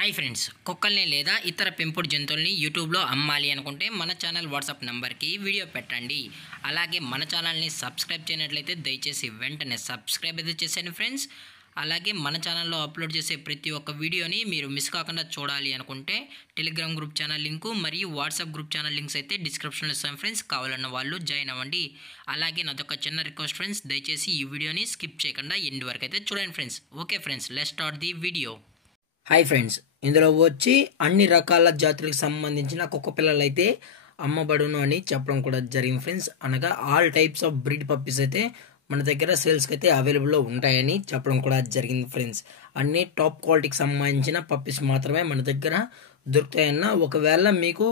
Hi friends, కుక్కల్ని లేదా ఇతర పెంపుడు జంతువుల్ని యూట్యూబ్లో అమ్మాలి అనుకుంటే మన ఛానల్ వాట్సాప్ నెంబర్కి వీడియో పెట్టండి. అలాగే మన ఛానల్ని సబ్స్క్రైబ్ చేయనట్లయితే దయచేసి వెంటనే సబ్స్క్రైబ్ అయితే చేసేయండి ఫ్రెండ్స్. అలాగే మన ఛానల్లో అప్లోడ్ చేసే ప్రతి ఒక్క వీడియోని మీరు మిస్ కాకుండా చూడాలి అనుకుంటే టెలిగ్రామ్ గ్రూప్ ఛానల్ లింకు మరియు వాట్సాప్ గ్రూప్ ఛానల్ లింక్స్ అయితే డిస్క్రిప్షన్లో ఇస్తాం ఫ్రెండ్స్. కావాలన్న వాళ్ళు జాయిన్ అవ్వండి. అలాగే నాదొక చిన్న రిక్వెస్ట్ ఫ్రెండ్స్, దయచేసి ఈ వీడియోని స్కిప్ చేయకుండా ఎండ్ వరకు అయితే చూడండి friends. Okay friends, let's start the video. Hi friends, ఇందులో వచ్చి అన్ని రకాల జాతులకు సంబంధించిన కుక్క పిల్లలు అయితే అమ్మబడును అని చెప్పడం కూడా జరిగింది ఫ్రెండ్స్. అనగా all types of breed puppies అయితే మన దగ్గర సేల్స్కి అయితే అవైలబుల్లో ఉంటాయని చెప్పడం కూడా జరిగింది ఫ్రెండ్స్. అన్ని టాప్ క్వాలిటీకి సంబంధించిన పప్పీస్ మాత్రమే మన దగ్గర దొరుకుతాయన్న. ఒకవేళ మీకు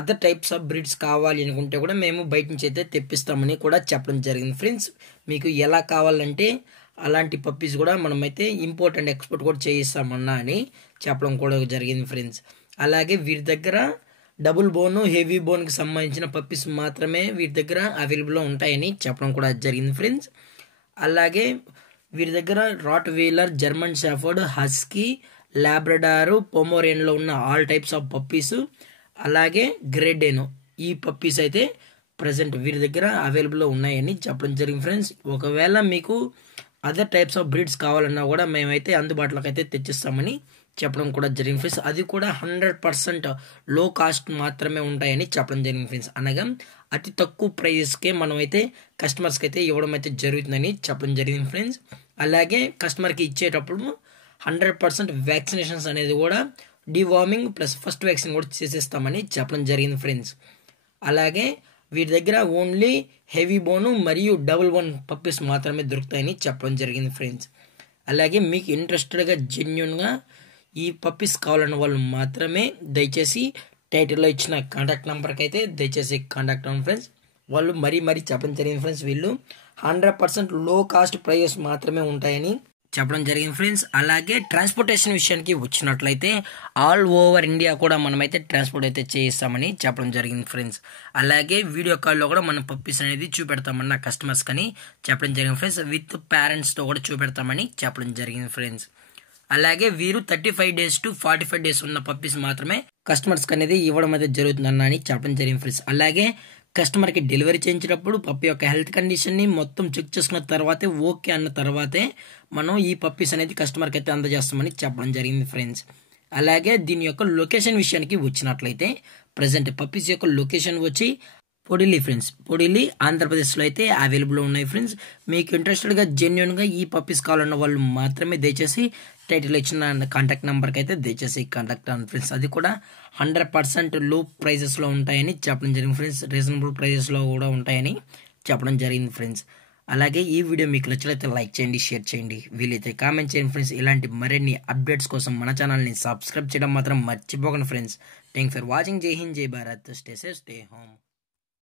అదర్ టైప్స్ ఆఫ్ బ్రీడ్స్ కావాలి అనుకుంటే కూడా మేము బయట నుంచి అయితే తెప్పిస్తామని కూడా చెప్పడం జరిగింది ఫ్రెండ్స్. మీకు ఎలా కావాలంటే అలాంటి పప్పీస్ కూడా మనమైతే ఇంపోర్ట్ అండ్ ఎక్స్పోర్ట్ కూడా చేయిస్తామన్నా అని చెప్పడం కూడా జరిగింది ఫ్రెండ్స్. అలాగే వీరి దగ్గర డబుల్ బోన్, హెవీ బోన్కి సంబంధించిన పప్పీస్ మాత్రమే వీరి దగ్గర అవైలబుల్లో ఉంటాయని చెప్పడం కూడా జరిగింది ఫ్రెండ్స్. అలాగే వీరి దగ్గర rottweiler, German shepherd, husky, labrador, పొమోరియన్లో ఉన్న ఆల్ టైప్స్ ఆఫ్ పప్పీస్, అలాగే గ్రేడెనో ఈ పప్పీస్ అయితే ప్రజెంట్ వీరి దగ్గర అవైలబుల్లో ఉన్నాయని చెప్పడం జరిగింది ఫ్రెండ్స్. ఒకవేళ మీకు అదర్ టైప్స్ ఆఫ్ బ్రీడ్స్ కావాలన్నా కూడా మేమైతే అందుబాటులోకి అయితే తెచ్చిస్తామని చెప్పడం కూడా జరిగింది ఫ్రెండ్స్. అది కూడా 100% లో కాస్ట్ మాత్రమే ఉంటాయని చెప్పడం జరిగింది ఫ్రెండ్స్. అనగా అతి తక్కువ ప్రైస్కే మనమైతే కస్టమర్స్కి అయితే ఇవ్వడం అయితే జరుగుతుందని చెప్పడం జరిగింది ఫ్రెండ్స్. అలాగే కస్టమర్కి ఇచ్చేటప్పుడు 100% వ్యాక్సినేషన్స్ అనేది కూడా డివార్మింగ్ ప్లస్ ఫస్ట్ వ్యాక్సిన్ కూడా చేసేస్తామని చెప్పడం జరిగింది ఫ్రెండ్స్. అలాగే వీరి దగ్గర ఓన్లీ హెవీ బోను మరియు డబుల్ బోన్ పప్పీస్ మాత్రమే దొరుకుతాయని చెప్పడం జరిగింది ఫ్రెండ్స్. అలాగే మీకు ఇంట్రెస్టెడ్గా జెన్యున్గా ఈ పప్పీస్ కావాలన్న వాళ్ళు మాత్రమే దయచేసి టైటిల్లో ఇచ్చిన కాంటాక్ట్ నెంబర్కి అయితే దయచేసి కాంటాక్ట్ అవ్వండి ఫ్రెండ్స్. వాళ్ళు మరీ చెప్పడం జరిగింది ఫ్రెండ్స్. వీళ్ళు 100% లో కాస్ట్ ప్రైజెస్ మాత్రమే ఉంటాయని చెప్పడం జరిగింది ఫ్రెండ్స్. అలాగే ట్రాన్స్పోర్టేషన్ విషయానికి వచ్చినట్లయితే ఆల్ ఓవర్ ఇండియా కూడా మనమైతే ట్రాన్స్పోర్ట్ అయితే చేయిస్తామని చెప్పడం జరిగింది ఫ్రెండ్స్. అలాగే వీడియో కాల్లో కూడా మనం పప్పీస్ అనేది చూపెడతామన్న కస్టమర్స్ అని చెప్పడం జరిగింది ఫ్రెండ్స్. విత్ పేరెంట్స్తో కూడా చూపెడతామని చెప్పడం జరిగింది ఫ్రెండ్స్. అలాగే వీరు 35 days to 45 days ఉన్న పప్పీస్ మాత్రమే కస్టమర్స్కి అనేది ఇవ్వడం అయితే జరుగుతుందన్న అని చెప్పడం జరిగింది ఫ్రెండ్స్. అలాగే కస్టమర్కి డెలివరీ చేయించేటప్పుడు పప్పి యొక్క హెల్త్ కండిషన్ని మొత్తం చెక్ చేసుకున్న తర్వాతే ఓకే అన్న తర్వాతే మనం ఈ పప్పీస్ అనేది కస్టమర్కి అయితే అందజేస్తామని చెప్పడం జరిగింది ఫ్రెండ్స్. అలాగే దీని యొక్క లొకేషన్ విషయానికి వచ్చినట్లయితే ప్రజెంట్ పప్పీస్ యొక్క లొకేషన్ వచ్చి పొడిలి ఫ్రెండ్స్. పొడిలి ఆంధ్రప్రదేశ్లో అయితే అవైలబుల్లో ఉన్నాయి ఫ్రెండ్స్. మీకు ఇంట్రెస్టెడ్గా జెన్యున్గా ఈ పప్పీస్ కావాలన్న వాళ్ళు మాత్రమే దయచేసి టైటిల్ ఇచ్చిన కాంటాక్ట్ నెంబర్కి అయితే దయచేసి కాంటాక్ట్ అవ్వండి ఫ్రెండ్స్. అది కూడా 100% లో ప్రైజెస్లో ఉంటాయని చెప్పడం జరిగింది ఫ్రెండ్స్. రీజనబుల్ ప్రైజెస్లో కూడా ఉంటాయని చెప్పడం జరిగింది ఫ్రెండ్స్. అలాగే ఈ వీడియో మీకు నచ్చినట్లయితే లైక్ చేయండి, షేర్ చేయండి, వీలైతే కామెంట్ చేయండి ఫ్రెండ్స్. ఇలాంటి మరిన్ని అప్డేట్స్ కోసం మన ఛానల్ని సబ్స్క్రైబ్ చేయడం మాత్రం మర్చిపోకండి ఫ్రెండ్స్. Thanks for watching. జై హింద్, జై Bharat. Stay safe, stay home.